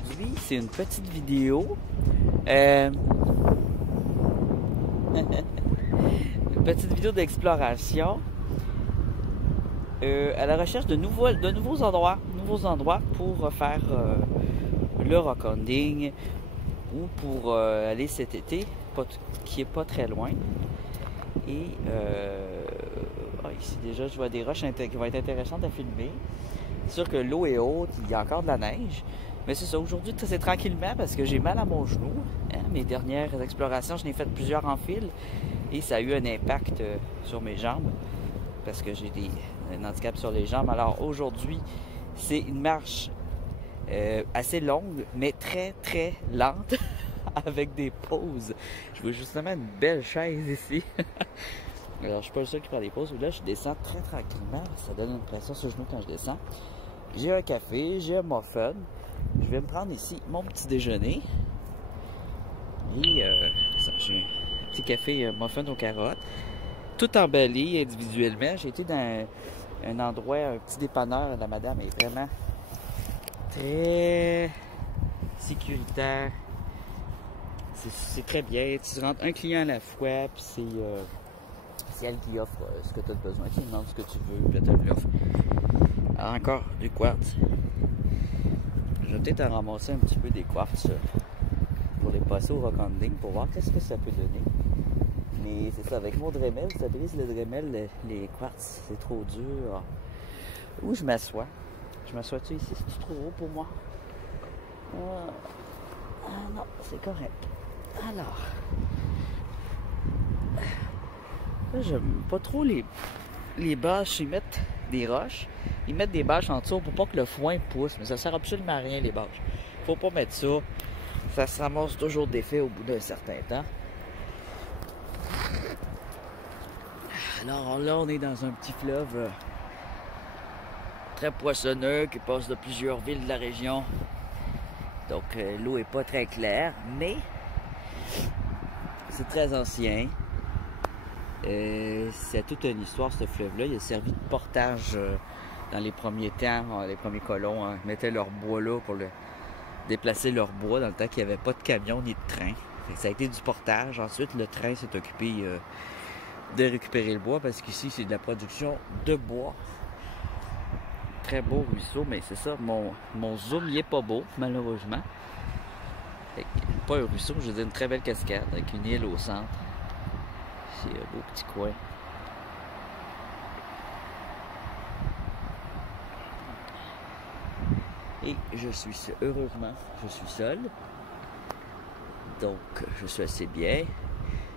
aujourd'hui, c'est une petite vidéo. Une petite vidéo d'exploration à la recherche de nouveaux endroits pour faire le rockanding ou pour aller cet été, qui est pas très loin. Et ici déjà je vois des roches qui vont être intéressantes à filmer. C'est sûr que l'eau est haute, il y a encore de la neige. Mais c'est ça, aujourd'hui c'est tranquillement parce que j'ai mal à mon genou. Mes dernières explorations, je n'ai fait plusieurs en fil et ça a eu un impact sur mes jambes parce que j'ai un handicap sur les jambes. Alors aujourd'hui, c'est une marche assez longue, mais très très lente avec des pauses. Je vois justement une belle chaise ici. Alors je suis pas le seul qui prend des pauses. Là, je descends très tranquillement. Ça donne une pression sur le genou quand je descends. J'ai un café, j'ai un muffin. Je vais me prendre ici mon petit déjeuner. Et j'ai un petit café muffin aux carottes. Tout emballé individuellement. J'ai été dans un endroit, un petit dépanneur. La madame est vraiment très sécuritaire. C'est très bien. Tu rentres un client à la fois, puis c'est elle qui offre ce que tu as besoin. Tu demandes ce que tu veux, puis elle te l'offre. Alors, encore du quartz. Je vais peut-être en ramasser un petit peu des quartz pour les passer au rockanding pour voir qu'est-ce que ça peut donner. Mais c'est ça, avec mon Dremel, ça brise le Dremel, les quartz, c'est trop dur. Où je m'assois? Je m'assois-tu ici? C'est trop haut pour moi? Non, c'est correct. Alors, là, j'aime pas trop les bâches. Ils mettent des roches, ils mettent des bâches en dessous pour pas que le foin pousse, mais ça sert absolument à rien, les bâches. Faut pas mettre ça. Ça se ramasse toujours d'effet au bout d'un certain temps. Alors là, on est dans un petit fleuve très poissonneux qui passe de plusieurs villes de la région. Donc l'eau est pas très claire, mais c'est très ancien. C'est toute une histoire, ce fleuve-là. Il a servi de portage dans les premiers temps. Les premiers colons mettaient leur bois là pour déplacer leur bois dans le temps qu'il n'y avait pas de camion ni de train. Ça a été du portage. Ensuite, le train s'est occupé de récupérer le bois parce qu'ici, c'est de la production de bois. Très beau ruisseau, mais c'est ça, mon zoom il est pas beau, malheureusement. Pas un ruisseau, je veux dire une très belle cascade avec une île au centre. C'est un beau petit coin. Et heureusement, je suis seul. Donc, je suis assez bien.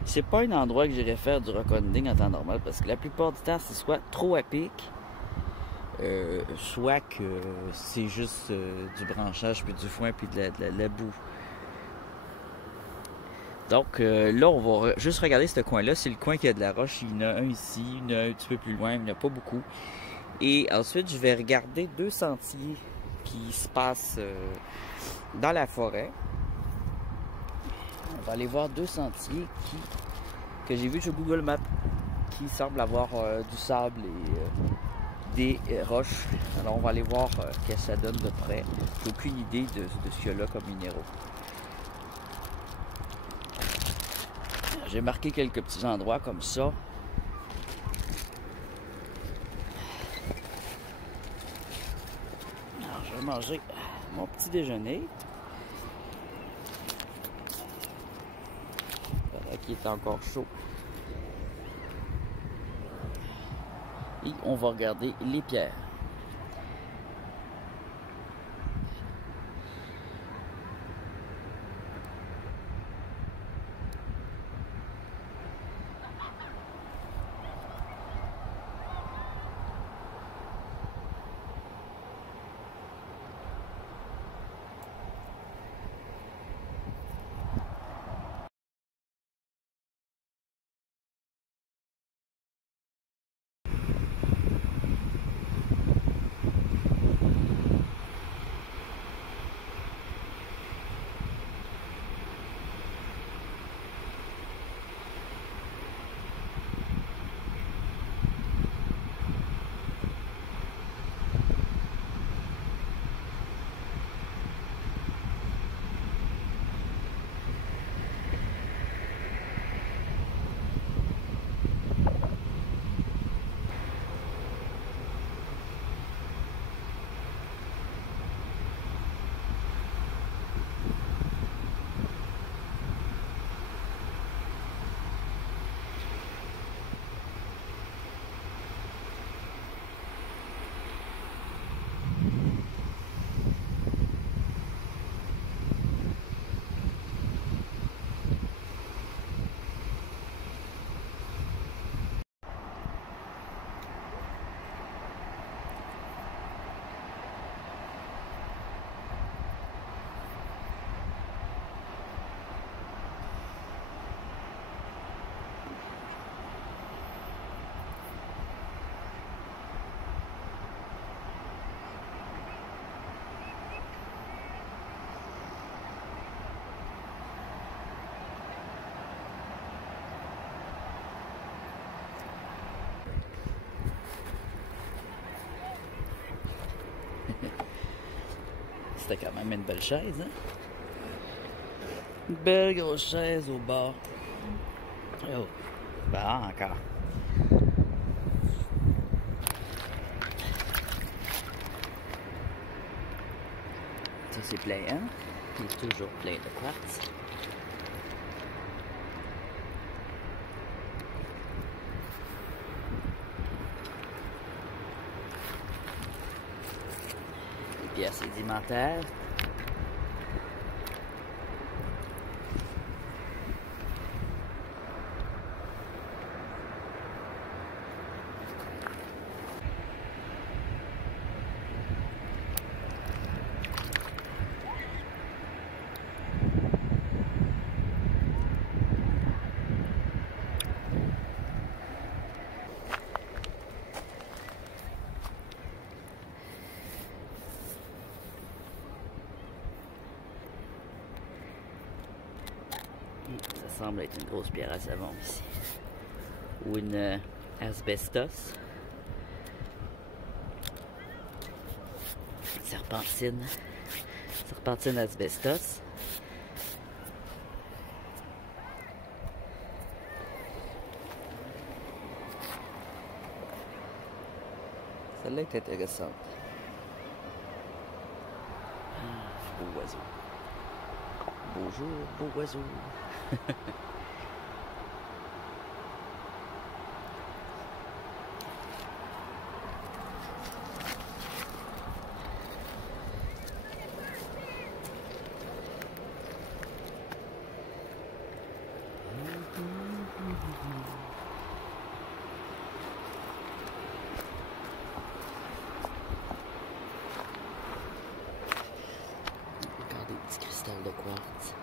C'est pas un endroit que j'irais faire du rockanding en temps normal parce que la plupart du temps, c'est soit trop à pic, soit que c'est juste du branchage, puis du foin, puis de la boue. Donc là, on va juste regarder ce coin-là. C'est le coin qui a de la roche. Il y en a un ici, il y en a un petit peu plus loin, mais il n'y en a pas beaucoup. Et ensuite, je vais regarder deux sentiers qui se passent dans la forêt. On va aller voir deux sentiers que j'ai vus sur Google Maps qui semblent avoir du sable et des roches. Alors, on va aller voir ce que ça donne de près. J'ai aucune idée de ce qu'il y a là comme minéraux. J'ai marqué quelques petits endroits comme ça. Alors, je vais manger mon petit déjeuner. Voilà qui est encore chaud. Et on va regarder les pierres. C'était quand même une belle chaise, hein? Une belle grosse chaise au bord. Oh, bon, encore. Ça, c'est plein, hein? Il est toujours plein de quartz. Les pièces sédimentaires. Ça semble être une grosse pierre à savon ici. Ou une asbestos. Serpentine. Serpentine asbestos. Celle-là est intéressante. Beau oiseau. Beau jour, beau oiseau. Regardez, petit cristal de quartz.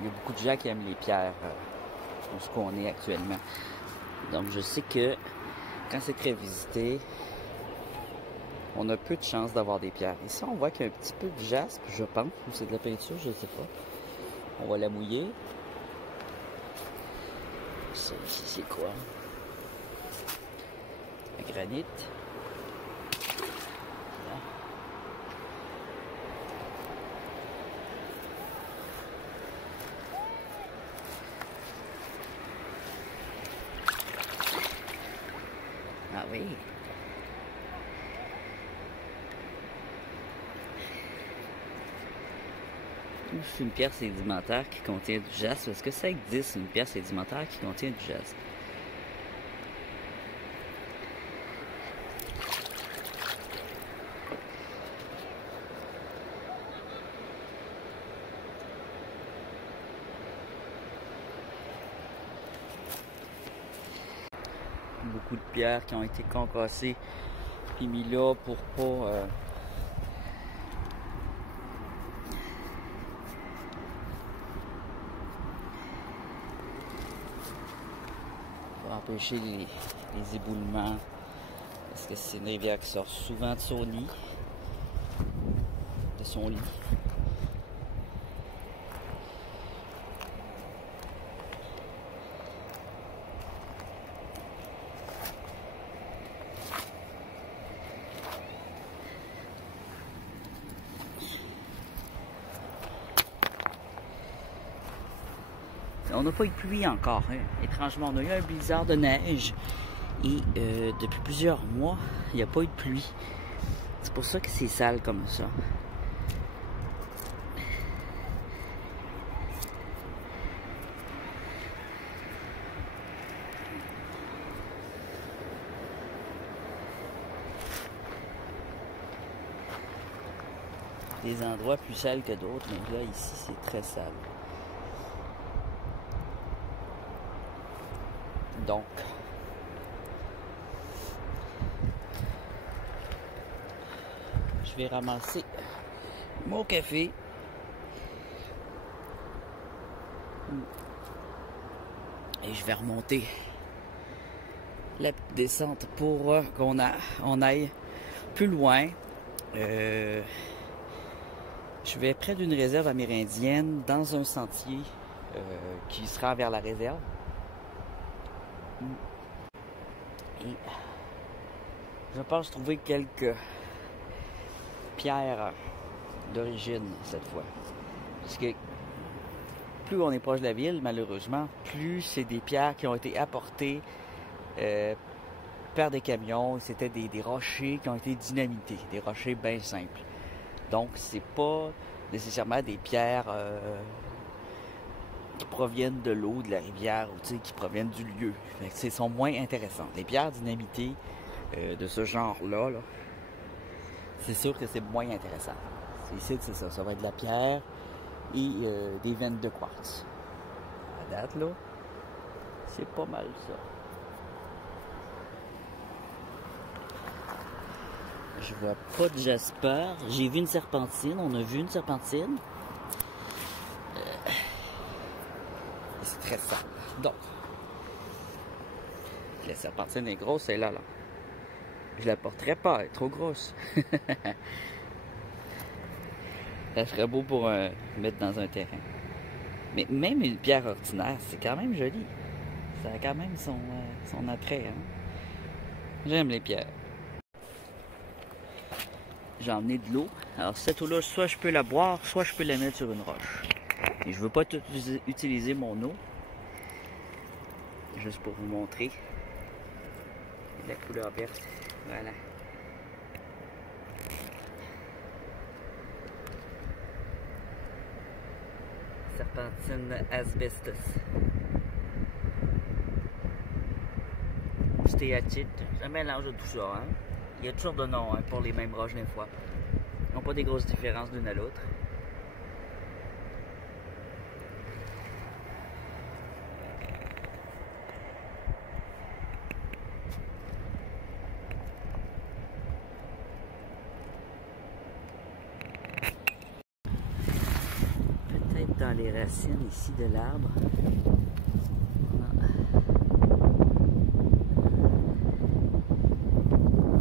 Il y a beaucoup de gens qui aiment les pierres où ce qu'on est actuellement. Donc je sais que quand c'est très visité, on a peu de chances d'avoir des pierres. Ici, on voit qu'il y a un petit peu de jaspe, je pense, ou c'est de la peinture, je ne sais pas. On va la mouiller. Ça ici, c'est quoi? Un granit. Ah oui. C'est une pierre sédimentaire qui contient du jaspe. Est-ce que ça existe, une pierre sédimentaire qui contient du jaspe? Beaucoup de pierres qui ont été concassées et mis là pour pas empêcher les éboulements, parce que c'est une rivière qui sort souvent de son lit. On n'a pas eu de pluie encore, hein. Étrangement. On a eu un blizzard de neige et depuis plusieurs mois, il n'y a pas eu de pluie. C'est pour ça que c'est sale comme ça. Des endroits plus sales que d'autres, mais là, ici, c'est très sale. Donc, je vais ramasser mon café. Et je vais remonter la petite descente pour qu'on aille plus loin Je vais près d'une réserve amérindienne dans un sentier qui sera vers la réserve. Et je pense trouver quelques pierres d'origine cette fois. Parce que plus on est proche de la ville, malheureusement, plus c'est des pierres qui ont été apportées par des camions. C'était des rochers qui ont été dynamités, des rochers bien simples. Donc, c'est pas nécessairement des pierres qui proviennent de l'eau, de la rivière, ou qui proviennent du lieu. Elles sont moins intéressantes. Les pierres dynamitées de ce genre-là, c'est sûr que c'est moins intéressant. Ici, c'est ça. Ça va être de la pierre et des veines de quartz. À date, là, c'est pas mal ça. Je vois pas de jasper. J'ai vu une serpentine. On a vu une serpentine. C'est très sale. Donc, la serpentine est grosse, elle est là. Je la porterai pas, elle est trop grosse. Ça serait beau pour mettre dans un terrain. Mais même une pierre ordinaire, c'est quand même joli. Ça a quand même son attrait. Hein? J'aime les pierres. J'ai emmené de l'eau. Alors cette eau-là, soit je peux la boire, soit je peux la mettre sur une roche. Et je veux pas tout utiliser mon eau. Juste pour vous montrer la couleur verte. Voilà. Serpentine asbestos. Stéatite. C'est un mélange de tout ça. Hein? Il y a toujours de noms hein, pour les mêmes roches des fois. Ils n'ont pas des grosses différences d'une à l'autre. Peut-être dans les racines ici de l'arbre.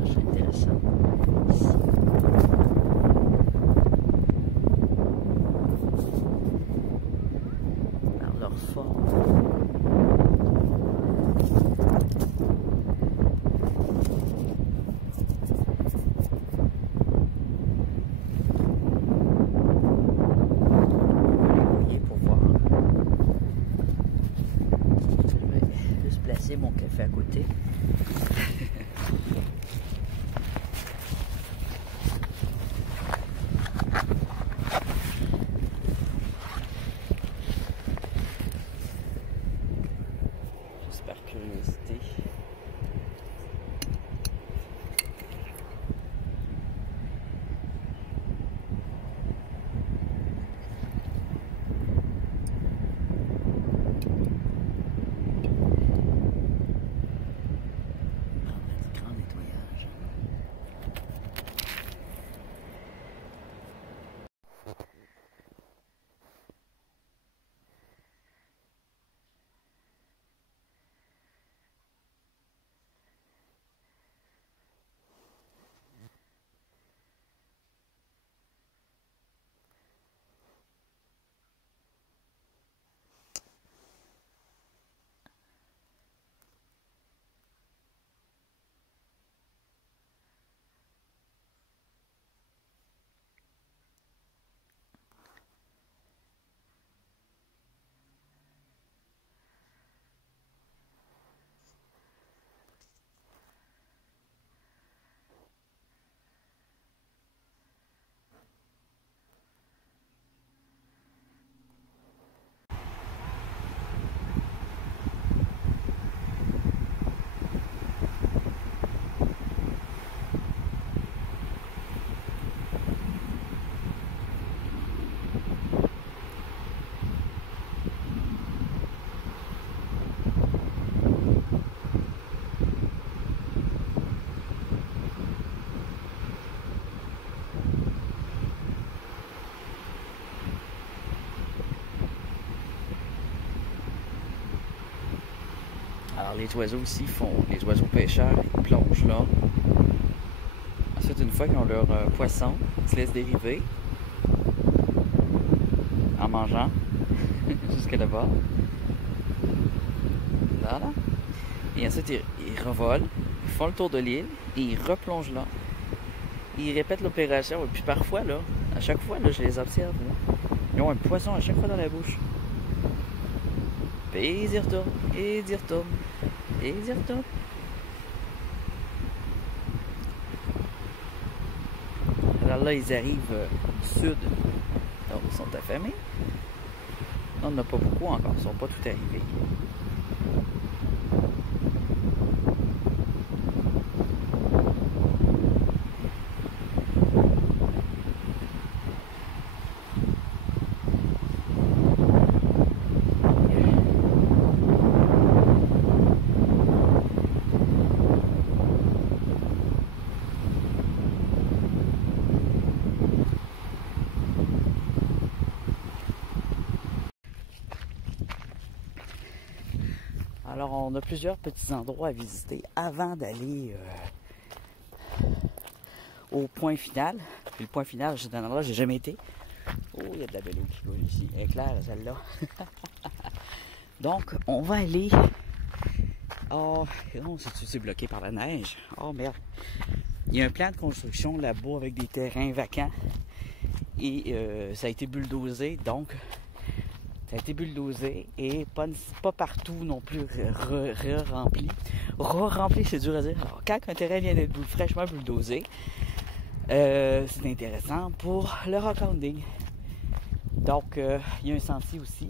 C'est intéressant. Dans leur forme. Mon café à côté. Juste par curiosité. Alors les oiseaux aussi font, les oiseaux pêcheurs, ils plongent là. Ensuite, une fois qu'ils ont leur poisson, ils se laissent dériver en mangeant jusque là-bas. Voilà. Et ensuite, ils revolent, ils font le tour de l'île et ils replongent là. Ils répètent l'opération. Et puis parfois, là, à chaque fois, là, je les observe. Là, ils ont un poisson à chaque fois dans la bouche. Puis ils y retournent, et ils y retournent, et ils y retournent. Alors là, ils arrivent du sud. Donc, ils sont affamés. On n'en a pas beaucoup encore, ils ne sont pas tout arrivés. Alors, on a plusieurs petits endroits à visiter avant d'aller au point final. Puis le point final, c'est un endroit où j'ai jamais été. Oh, il y a de la belle eau qui coule ici. Elle est claire, celle-là. Donc, on va aller... Oh, c'est bloqué par la neige. Oh, merde. Il y a un plan de construction là-bas avec des terrains vacants. Et ça a été bulldozé, donc... Ça a été bulldozé et pas partout non plus rempli. Rempli, c'est dur à dire. Alors, quand un terrain vient d'être fraîchement bulldozé, c'est intéressant pour le rock-climbing. Donc, il y a un sentier aussi.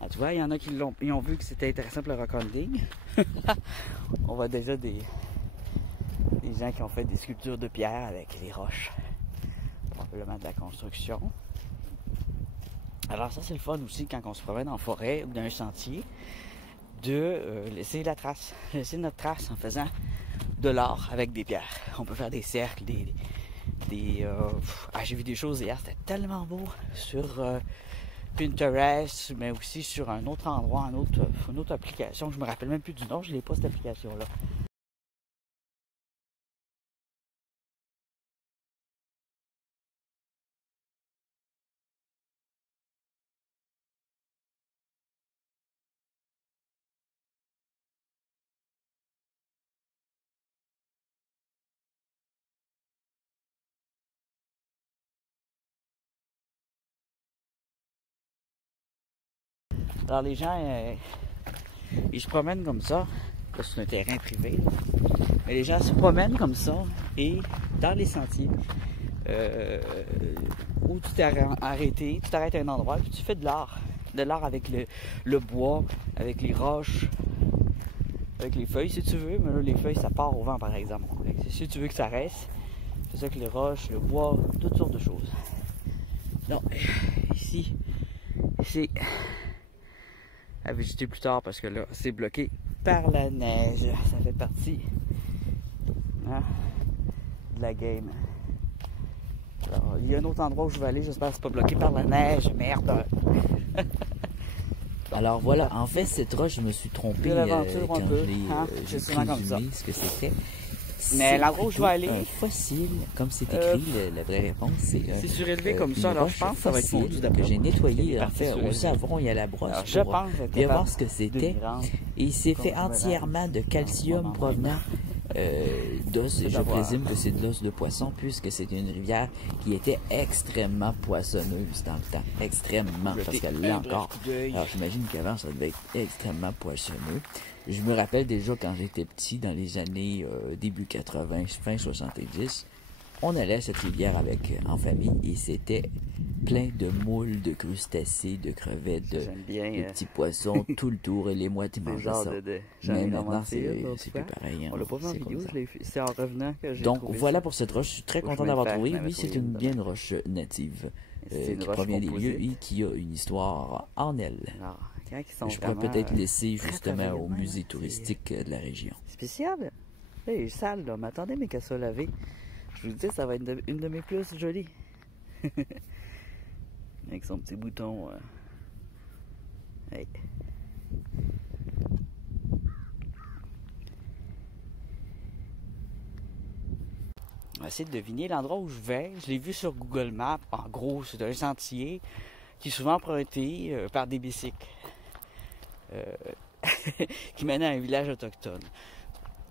Ah, tu vois, il y en a qui ont vu que c'était intéressant pour le rock-climbing. On voit déjà des gens qui ont fait des sculptures de pierre avec les roches. Probablement de la construction. Alors ça, c'est le fun aussi quand on se promène en forêt ou dans un sentier, de laisser la trace, laisser notre trace en faisant de l'art avec des pierres. On peut faire des cercles, j'ai vu des choses hier, c'était tellement beau sur Pinterest, mais aussi sur un autre endroit, une autre application. Je me rappelle même plus du nom, je l'ai pas cette application-là. Alors les gens, ils se promènent comme ça. Là, c'est un terrain privé. Là. Mais les gens se promènent comme ça et dans les sentiers où tu t'es arrêté, tu t'arrêtes à un endroit et tu fais de l'art. De l'art avec le bois, avec les roches, avec les feuilles si tu veux. Mais là, les feuilles, ça part au vent par exemple. Si tu veux que ça reste, c'est ça que les roches, le bois, toutes sortes de choses. Non, ici, c'est à visiter plus tard parce que là, c'est bloqué par la neige. Ça fait partie de la game. Alors, il y a un autre endroit où je vais aller, j'espère que c'est pas bloqué par la neige. Merde! Alors voilà, en fait, cette roche, je me suis trompé quand j'ai présumé ce que c'était. Mais l'endroit où je vais aller... un fossile, comme c'est écrit, la vraie réponse, c'est surélevé comme ça, alors je pense que ça va être fondu que j'ai nettoyé, en fait, au savon et à la brosse pour bien voir ce que c'était. Et il s'est fait entièrement de calcium provenant d'os, je présume que c'est de l'os de poisson, puisque c'est une rivière qui était extrêmement poissonneuse dans le temps. Extrêmement, parce que là encore, alors j'imagine qu'avant ça devait être extrêmement poissonneux. Je me rappelle déjà quand j'étais petit, dans les années début 80, fin 70, on allait à cette rivière en famille et c'était plein de moules, de crustacés, de crevettes, de petits poissons, tout le tour, et les mouettes mangeaient ça. Mais maintenant, c'est plus pareil. Hein. On l'a pas vu en vidéo, c'est en revenant que j'ai Donc voilà pour cette roche, je suis très content d'avoir trouvé. Oui, c'est une bien roche native qui provient des lieux et qui a une histoire en elle. Je pourrais peut-être laisser justement au musée touristique de la région. Spécial? Il est sale là, mais attendez mais qu'elle soit lavée. Je vous dis, ça va être une de mes plus jolies. Avec son petit bouton. Hey. On va essayer de deviner l'endroit où je vais. Je l'ai vu sur Google Maps. En gros, c'est un sentier qui est souvent emprunté par des bicycles qui mène à un village autochtone,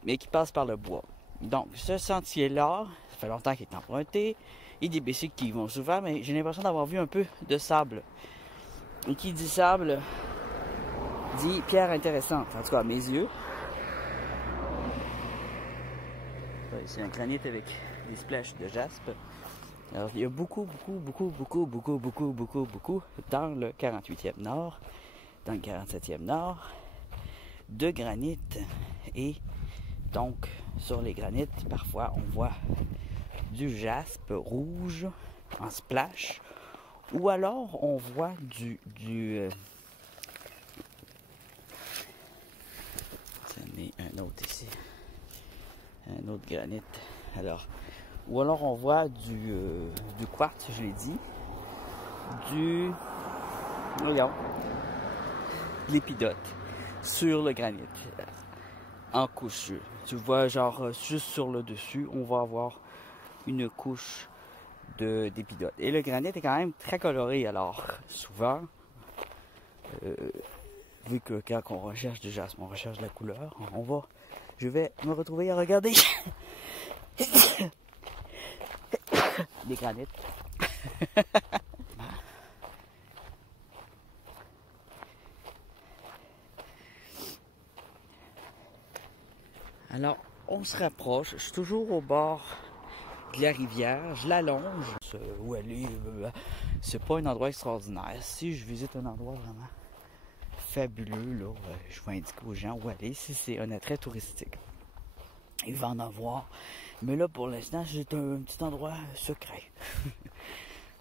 mais qui passe par le bois. Donc, ce sentier-là, ça fait longtemps qu'il est emprunté. Il y a des bicycles qui y vont souvent, mais j'ai l'impression d'avoir vu un peu de sable. Et qui dit sable, dit pierre intéressante, en tout cas à mes yeux. C'est un granit avec des splashes de jaspe. Alors, il y a beaucoup dans le 48e nord, dans le 47e nord, de granit. Et donc, sur les granites, parfois, on voit du jaspe rouge en splash, ou alors on voit c'en est un autre ici, un autre granit. Alors, ou alors on voit du quartz, je l'ai dit, de l'épidote sur le granit, en couche. Tu vois, genre, juste sur le dessus, on va avoir une couche d'épidote. Et le granit est quand même très coloré, alors souvent, vu que quand on recherche du jaspe, on recherche la couleur, je vais me retrouver à regarder des granites. Alors, on se rapproche. Je suis toujours au bord de la rivière. Je l'allonge. Où elle est, c'est pas un endroit extraordinaire. Si je visite un endroit vraiment fabuleux, là, je vais indiquer aux gens où aller. Si c'est un attrait touristique, il va en avoir. Mais là, pour l'instant, c'est un petit endroit secret.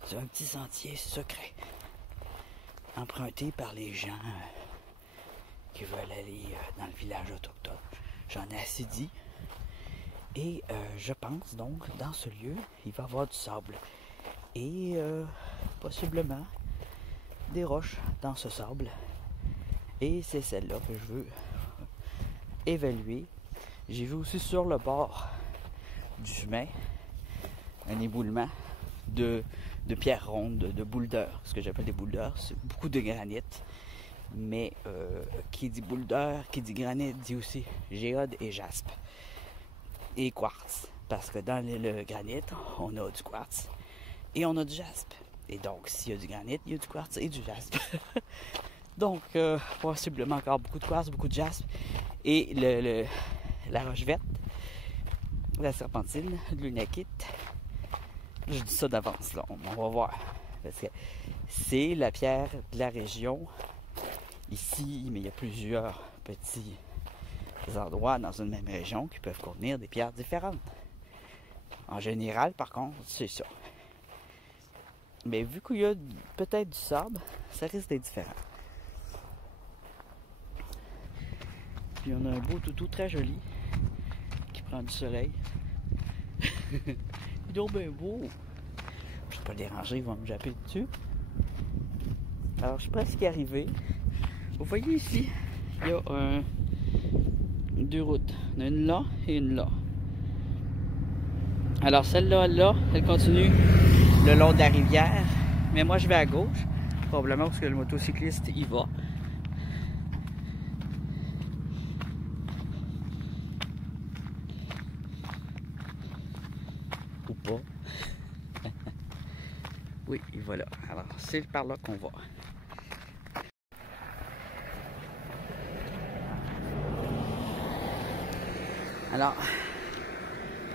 C'est un petit sentier secret, emprunté par les gens qui veulent aller dans le village autochtone. J'en ai assez dit. Et je pense donc, dans ce lieu, il va y avoir du sable. Et possiblement des roches dans ce sable. Et c'est celle-là que je veux évaluer. J'ai vu aussi sur le bord du chemin un éboulement de pierres rondes, de boulders. Ce que j'appelle des boulders, c'est beaucoup de granit. Mais qui dit boulder, qui dit granit, dit aussi géode et jaspe. Et quartz. Parce que dans le granit, on a du quartz et on a du jaspe. Et donc, s'il y a du granit, il y a du quartz et du jaspe. Donc, possiblement encore beaucoup de quartz, beaucoup de jaspe. Et la roche verte, la serpentine, de l'unakite. Je dis ça d'avance, là. On va voir. Parce que c'est la pierre de la région. Ici, mais il y a plusieurs petits endroits dans une même région qui peuvent contenir des pierres différentes. En général, par contre, c'est ça. Mais vu qu'il y a peut-être du sable, ça risque d'être différent. Puis on a un beau toutou très joli qui prend du soleil. Il est donc bien beau. Je ne vais pas le déranger, il va me japper dessus. Alors, je suis presque arrivé. Vous voyez ici, il y a deux routes. Il y en a une là et une là. Alors celle-là, elle continue le long de la rivière. Mais moi, je vais à gauche. Probablement parce que le motocycliste y va. Ou pas. Oui, il va là. Alors, c'est par là qu'on va. Alors,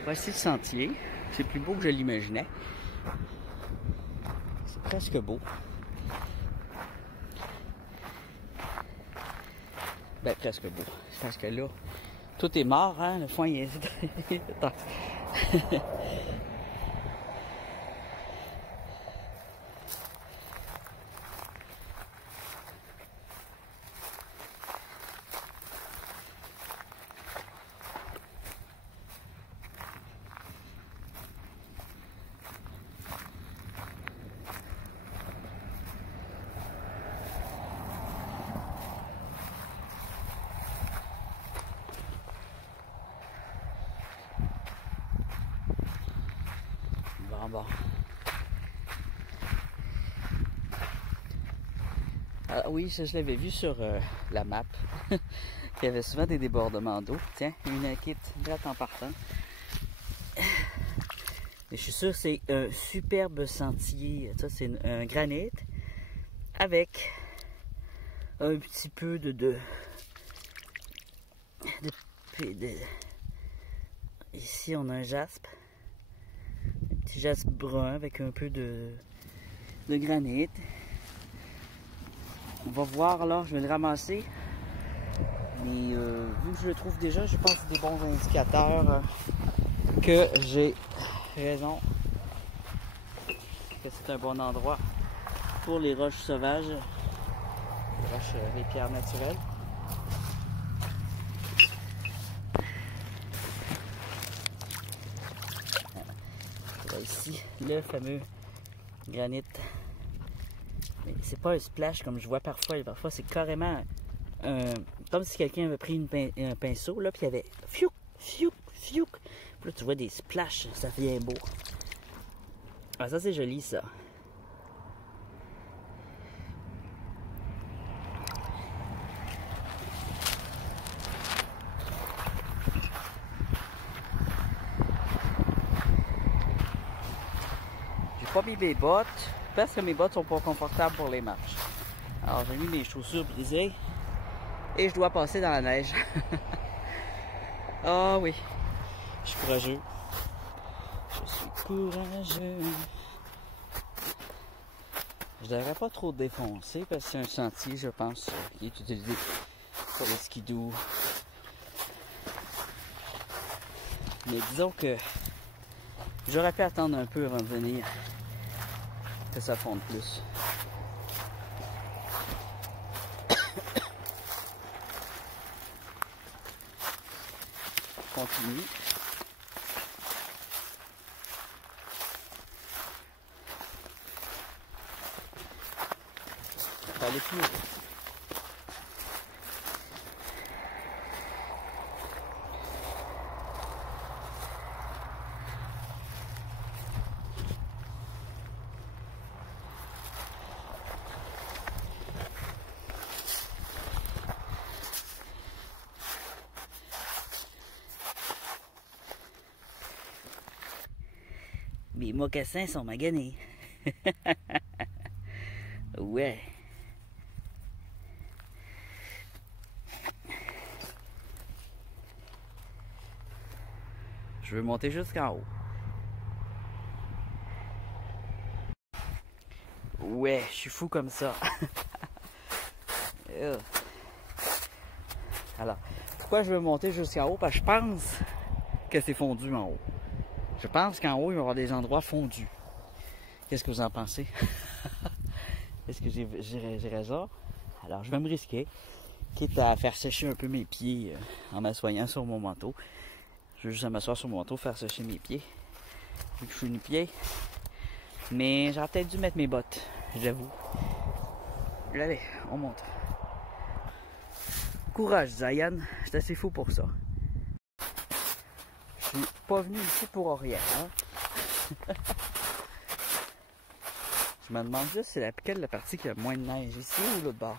voici le sentier. C'est plus beau que je l'imaginais. C'est presque beau. Ben, presque beau. C'est parce que là, tout est mort, hein? Le foin, il est... bon. Ah, oui, je l'avais vu sur la map. Il y avait souvent des débordements d'eau. Tiens, une quitte droite en partant. Et je suis sûr que c'est un superbe sentier. Ça, c'est un granit avec un petit peu de Ici, on a un jaspe. Un petit jaspe brun avec un peu de granit. On va voir là, je vais le ramasser. Mais vu que je le trouve déjà, je pense que c'est des bons indicateurs que j'ai raison. Que c'est un bon endroit pour les roches sauvages. Les roches, les pierres naturelles. Là, ici, le fameux granit. Mais c'est pas un splash comme je vois parfois. Et parfois, c'est carrément comme si quelqu'un avait pris un pinceau, là, puis il y avait fiouk, fiouk, fiouk. Puis là, tu vois des splashs, ça devient beau. Ah, ça, c'est joli, ça. J'ai pas mis mes bottes, parce que mes bottes sont pas confortables pour les marches. Alors, j'ai mis mes chaussures brisées. Et je dois passer dans la neige. Ah oui, je suis courageux. Je suis courageux. Je devrais pas trop défoncer parce que c'est un sentier, je pense, qui est utilisé pour le skidoo. Mais disons que j'aurais pu attendre un peu avant de venir que ça fonde plus. Continue. Ça va aller plus vite. Mes mocassins sont maganés. Ouais. Je veux monter jusqu'en haut. Ouais, je suis fou comme ça. Alors, pourquoi je veux monter jusqu'en haut? Parce que je pense que c'est fondu en haut. Je pense qu'en haut, il va y avoir des endroits fondus. Qu'est-ce que vous en pensez? Est-ce que j'ai raison? Alors, je vais me risquer, quitte à faire sécher un peu mes pieds en m'assoyant sur mon manteau. Je vais juste m'asseoir sur mon manteau, faire sécher mes pieds. Vu que je suis nu-pied. Mais j'aurais peut-être dû mettre mes bottes, j'avoue. Allez, on monte. Courage, Zayan. Je suis assez fou pour ça. Je suis pas venu ici pour rien, hein? Je me demande juste c'est laquelle la partie qui a moins de neige, ici ou l'autre bord.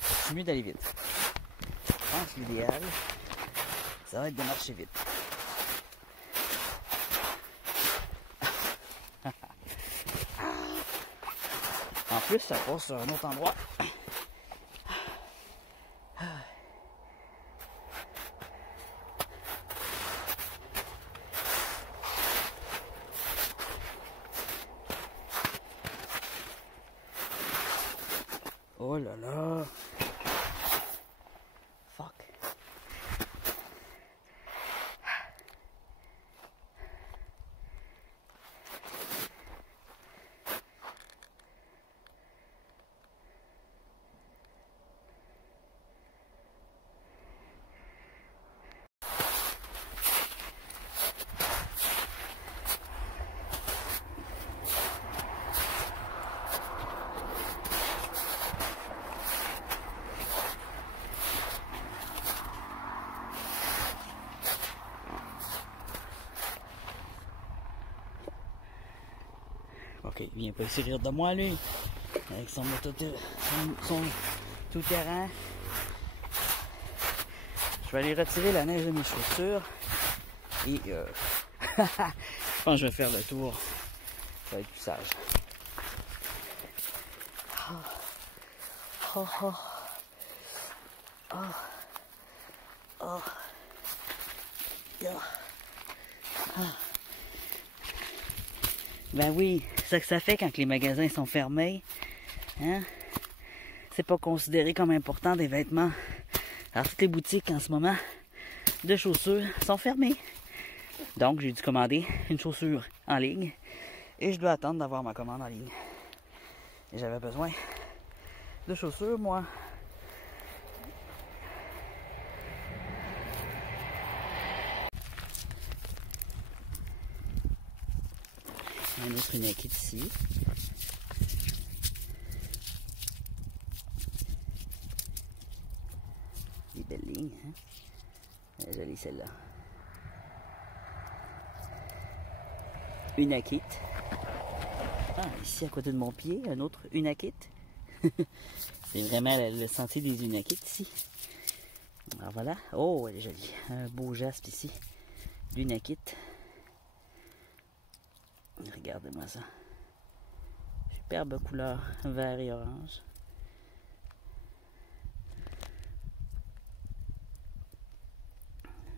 Je suis mieux d'aller vite. Je pense que l'idéal, ça va être de marcher vite. En plus, ça passe sur un autre endroit. Oh là là. Fuck. OK, il vient pas ici rire de moi, lui. Avec son tout-terrain. Je vais aller retirer la neige de mes chaussures. Et je pense que je vais faire le tour. Ça va être plus sage. Oh, oh, oh. Oh. Oh. Yeah. Ah. Ben oui, c'est ça que ça fait quand les magasins sont fermés. Hein? C'est pas considéré comme important des vêtements. Alors toutes les boutiques en ce moment de chaussures sont fermées. Donc j'ai dû commander une chaussure en ligne et je dois attendre d'avoir ma commande en ligne. Et j'avais besoin de chaussures, moi. Un autre Nike ici. Des belles lignes, hein? Elle est jolie celle-là. Une Akit. Ah, ici à côté de mon pied, un autre Unakit. C'est vraiment le sentier des Unakits ici. Alors voilà. Oh, elle est jolie. Un beau jaspe ici. L'Unakit. Regardez-moi ça. Superbe couleur vert et orange.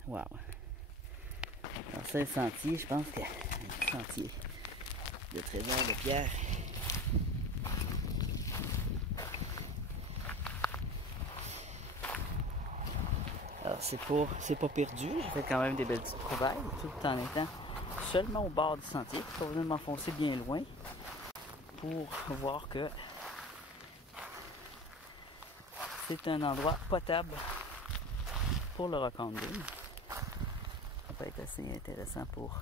Wow. Alors ça, le sentier, je pense que un sentier de trésor de pierre. Alors c'est pas perdu, j'ai fait quand même des belles petites trouvailles, tout en étant seulement au bord du sentier, pas besoin de m'enfoncer bien loin pour voir que c'est un endroit potable pour le rock-climbing. Ça peut être assez intéressant pour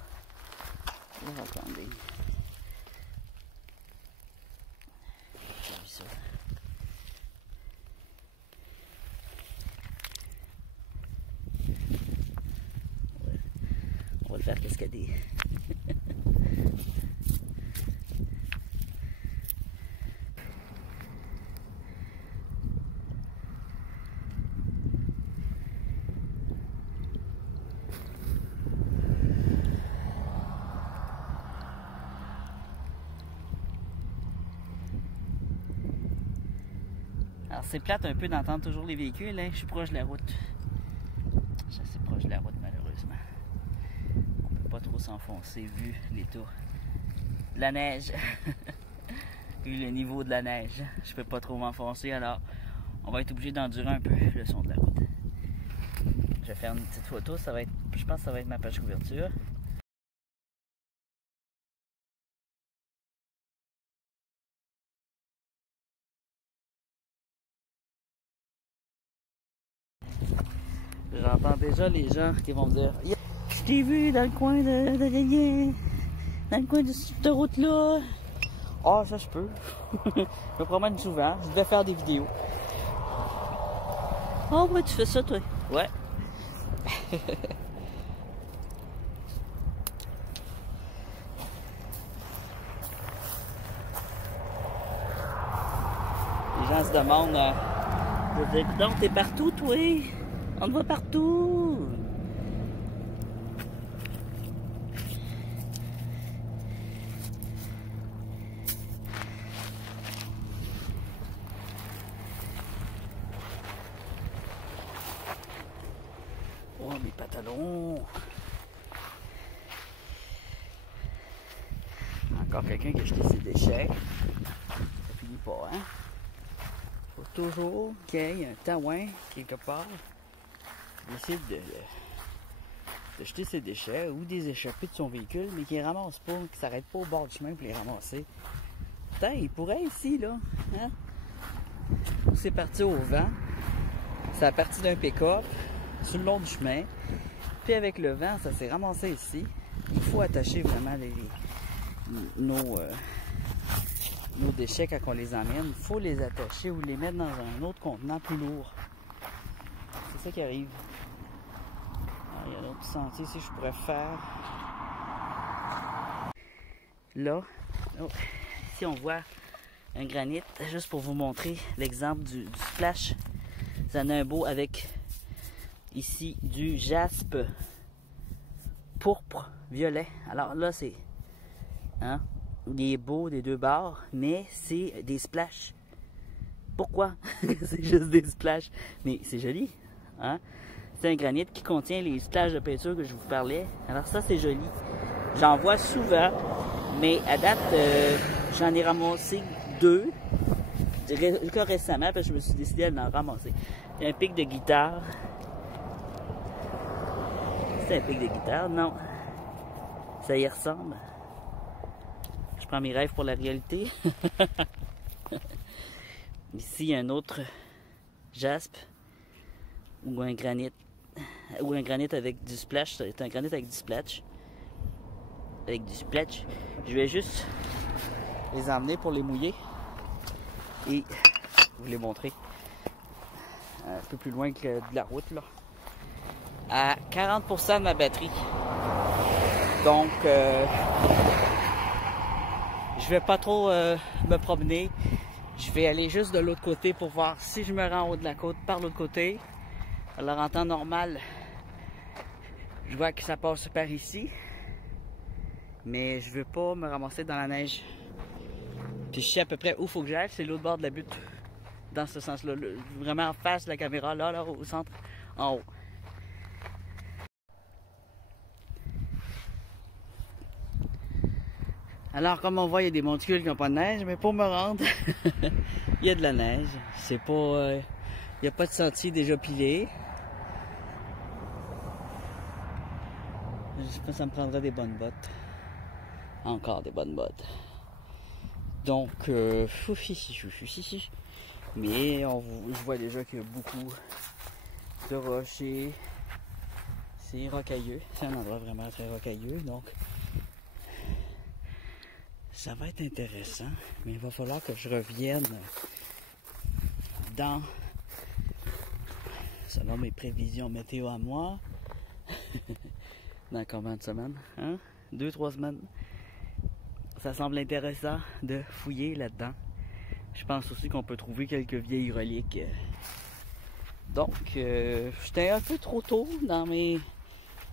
le rock-climbing. J'ai vu ça. On va le faire cascader. Alors c'est plate un peu d'entendre toujours les véhicules, hein? Je suis proche de la route. Je suis assez proche de la route malheureusement. On peut pas trop s'enfoncer vu l'état de la neige. Vu le niveau de la neige. Je peux pas trop m'enfoncer, alors on va être obligé d'endurer un peu le son de la route. Je vais faire une petite photo, ça va être, je pense que ça va être ma page couverture. J'entends déjà les gens qui vont me dire « Je t'ai vu dans le coin dans le coin de cette route-là. » Ah, ça je peux. Je me promène souvent. Je devais faire des vidéos. Ah ouais, tu fais ça toi? Ouais. Les gens se demandent je dis, donc t'es partout toi? On te voit partout. Oh, mes pantalons. Encore quelqu'un qui a jeté ses déchets. Ça finit pas, hein? Faut toujours qu'il y ait un taouin quelque part. Décide de jeter ses déchets ou des échappées de son véhicule, mais qui ne ramasse pas, qui ne s'arrête pas au bord du chemin pour les ramasser. Putain, il pourrait ici, là. Hein? C'est parti au vent. C'est à partir d'un pick-up, sur le long du chemin. Puis avec le vent, ça s'est ramassé ici. Il faut attacher vraiment nos déchets quand on les emmène. Il faut les attacher ou les mettre dans un autre contenant plus lourd. C'est ça qui arrive. Alors, il y a d'autres sentiers ici que je pourrais faire. Là, oh, ici, on voit un granit, juste pour vous montrer l'exemple du splash. Ça en a un beau avec, ici, du jaspe pourpre, violet. Alors là, c'est, hein, il est beau des deux bords, mais c'est des splashes. Pourquoi? C'est juste des splashes. Mais c'est joli, hein? C'est un granit qui contient les splashes de peinture que je vous parlais. Alors ça, c'est joli. J'en vois souvent, mais à date, j'en ai ramassé 2. Que récemment, parce que je me suis décidé à en ramasser. Il y a un pic de guitare. C'est un pic de guitare? Non. Ça y ressemble. Je prends mes rêves pour la réalité. Ici, il y a un autre jaspe ou un granit avec du splash. C'est un granit avec du splash. Avec du splash. Je vais juste les emmener pour les mouiller et vous les montrer un peu plus loin que de la route là. À 40% de ma batterie. Donc je vais pas trop me promener. Je vais aller juste de l'autre côté pour voir si je me rends en haut de la côte par l'autre côté. Alors en temps normal, je vois que ça passe par ici. Mais je veux pas me ramasser dans la neige. Puis je sais à peu près où il faut que j'aille, c'est l'autre bord de la butte. Dans ce sens-là, vraiment en face de la caméra, là, au centre, en haut. Alors, comme on voit, il y a des monticules qui n'ont pas de neige, mais pour me rendre, il y a de la neige. C'est pas... il n'y a pas de sentier déjà pilé. Je sais pas, ça me prendrait des bonnes bottes. Encore des bonnes bottes. Donc, mais je vois déjà qu'il y a beaucoup de rochers. C'est rocailleux. C'est un endroit vraiment très rocailleux, donc ça va être intéressant, mais il va falloir que je revienne dans, selon mes prévisions météo à moi, dans combien de semaines? Hein? 2-3 semaines. Ça semble intéressant de fouiller là-dedans. Je pense aussi qu'on peut trouver quelques vieilles reliques. Donc, j'étais un peu trop tôt dans mes...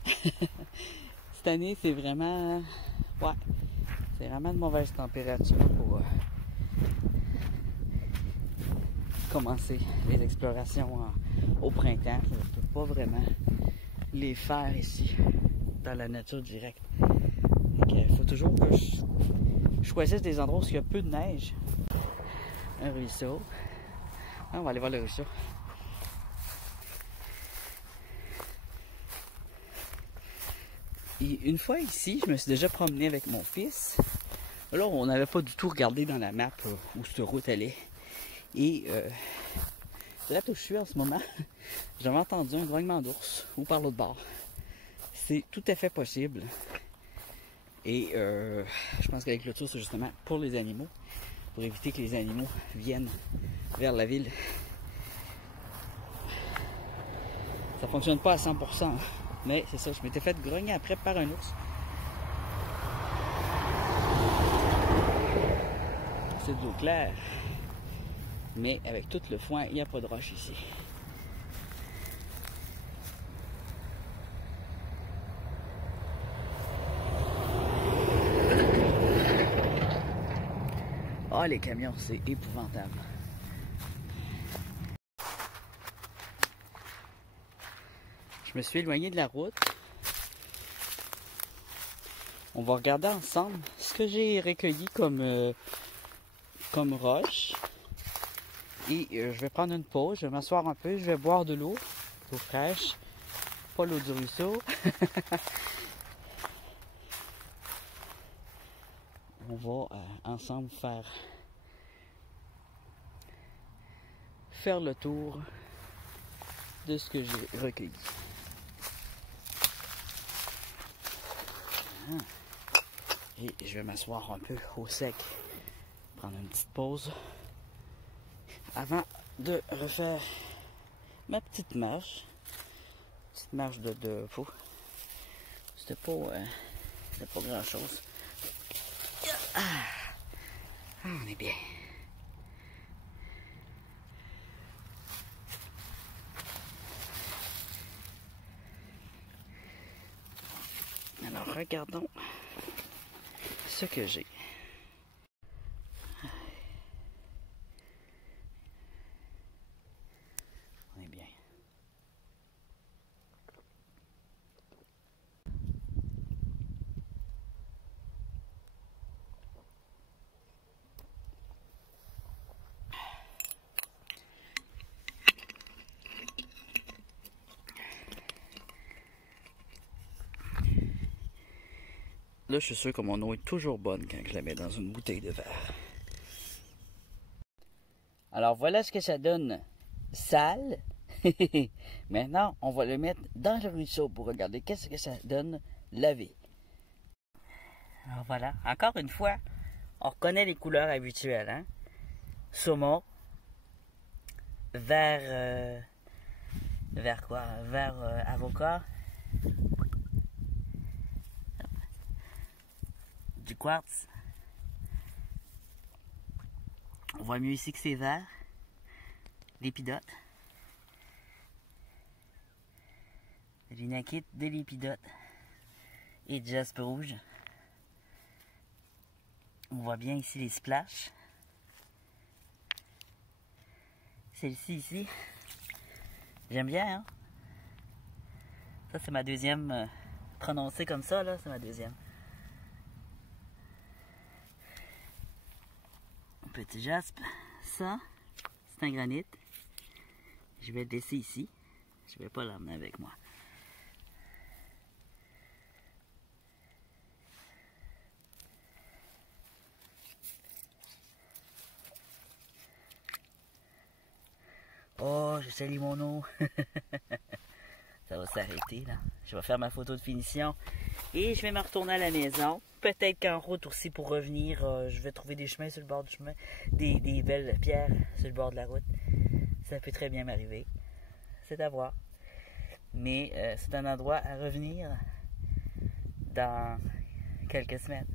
Cette année, c'est vraiment... Ouais. C'est vraiment de mauvaise température pour commencer les explorations au printemps. Je ne peux pas vraiment les faire ici, dans la nature directe. Il faut toujours que je choisisse des endroits où il y a peu de neige. Un ruisseau. Ah, on va aller voir le ruisseau. Et une fois ici, je me suis déjà promené avec mon fils. Là, on n'avait pas du tout regardé dans la map où cette route allait. Et là où je suis en ce moment, j'avais entendu un grognement d'ours ou par l'autre bord. C'est tout à fait possible. Et je pense qu'avec le tour, c'est justement pour les animaux, pour éviter que les animaux viennent vers la ville. Ça fonctionne pas à 100%, mais c'est ça, je m'étais fait grogner après par un ours. C'est de l'eau claire, mais avec tout le foin, il n'y a pas de roche ici. Ah, les camions, c'est épouvantable. Je me suis éloigné de la route. On va regarder ensemble ce que j'ai recueilli comme roche. Et je vais prendre une pause, je vais m'asseoir un peu, je vais boire de l'eau fraîche, pas l'eau du ruisseau. On va ensemble faire le tour de ce que j'ai recueilli. Et je vais m'asseoir un peu au sec, prendre une petite pause avant de refaire ma petite marche. De fou. C'était pas grand chose. Ah, on est bien. Alors, regardons ce que j'ai. On est bien. Là, je suis sûr que mon eau est toujours bonne quand je la mets dans une bouteille de verre. Alors, voilà ce que ça donne sale. Maintenant, on va le mettre dans le ruisseau pour regarder qu'est-ce que ça donne lavé. Alors voilà, encore une fois, on reconnaît les couleurs habituelles. Hein? Saumon, vert quoi? Vert avocat. Du quartz. On voit mieux ici que c'est vert. L'épidote. L'inakite de l'épidote. Et du jaspe rouge. On voit bien ici les splashes. Celle-ci ici. J'aime bien, hein? Ça, c'est ma deuxième. Prononcée comme ça, là, c'est ma deuxième. Petit jaspe, ça, c'est un granit. Je vais le laisser ici. Je ne vais pas l'emmener avec moi. Oh, je salis mon eau. Ça va s'arrêter là. Je vais faire ma photo de finition et je vais me retourner à la maison. Peut-être qu'en route aussi pour revenir, je vais trouver des chemins sur le bord du chemin, des belles pierres sur le bord de la route. Ça peut très bien m'arriver. C'est à voir. Mais c'est un endroit à revenir dans quelques semaines.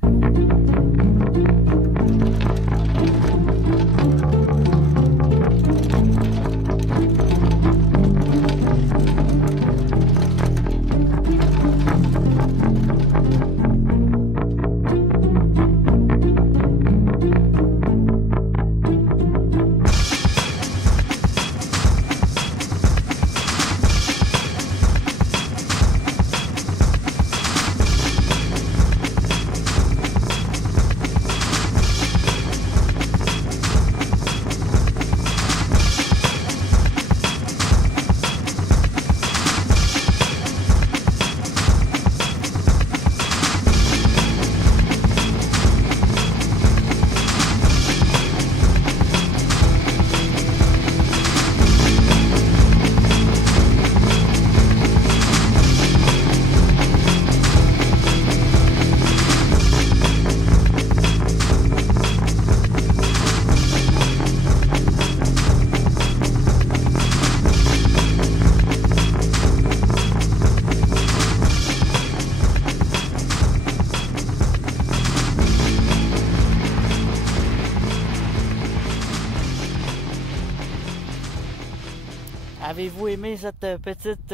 Avez-vous aimé cette petite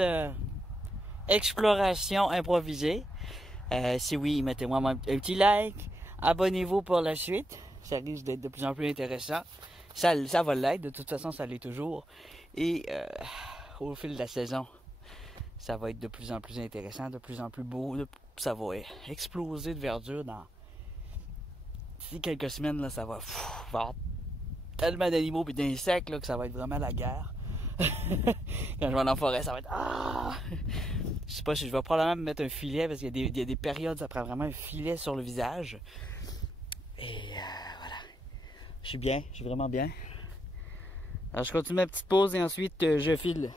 exploration improvisée? Si oui, mettez-moi un petit like. Abonnez-vous pour la suite. Ça risque d'être de plus en plus intéressant. Ça va l'être. De toute façon, ça l'est toujours. Et au fil de la saison, ça va être de plus en plus intéressant, de plus en plus beau. Ça va exploser de verdure dans... D'ici quelques semaines, là, ça va... il va y avoir tellement d'animaux et d'insectes que ça va être vraiment la guerre. Quand je vais en forêt, ça va être... Ah! Je sais pas si je vais probablement me mettre un filet parce qu'il y a des périodes, ça prend vraiment un filet sur le visage. Et voilà. Je suis bien, je suis vraiment bien. Alors je continue ma petite pause et ensuite je file.